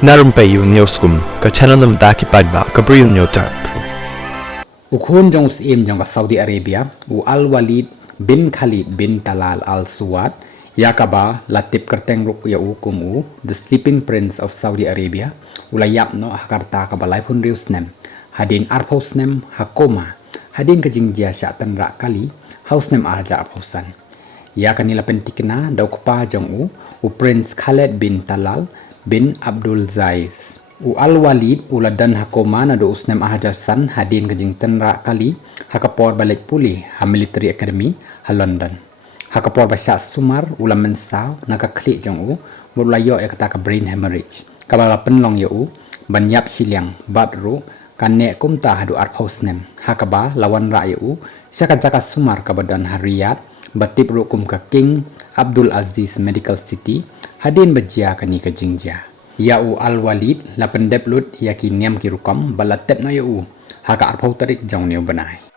Na Rympei U Hynñiewtrep ka channel nabynta ki paidbah ka Bri U Hynñiewtrep. Khun jong Syiem jong Saudi Arabia u Al Walid bin Khalid bin Talal Al Suwad yakaba latip kyrteng ruk ya u kum u the sleeping prince of Saudi Arabia ulayap no hakarta kabalai pun riu Snem hadien arpo Snem hakoma hadien kejingjia syatan rak kali haus Snem arja arposan ya kanila pentikna daukpa jong u prince Khalid bin Talal bin Abdul Zais u Al Walid uladan hakoma na do Snem ahajar san hadien kejing tenra kali hakapor balik puli ha military academy ha London hakapor basya sumar ulam mensaw nakaklik jong u mulayo ya kata ka brain hemorrhage kabala penlong ya u banyap siliang badru kanne kumta hadu arpau Snem hakaba lawan ra ya u syaka jaka sumar kabadan hariyat batip rukum ka King Abdul Aziz Medical City hadin bejia kani kejingja ya u Al Walid la pendep lut yakin niam kirukam balatep na ya u haka arpau tarik jong neu banai